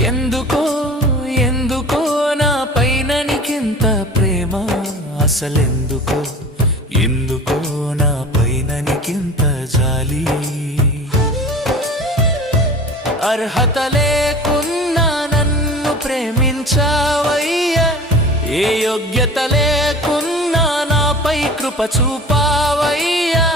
ఎందుకో ఎందుకో నా పైన నీకింత ప్రేమ, అసలెందుకో ఎందుకో నా పైన నీకింత జాలి. అర్హత లేకున్నా నన్ను ప్రేమించావయ్యా, ఏ యోగ్యత లేకున్నా నాపై కృప చూపావయ్యా.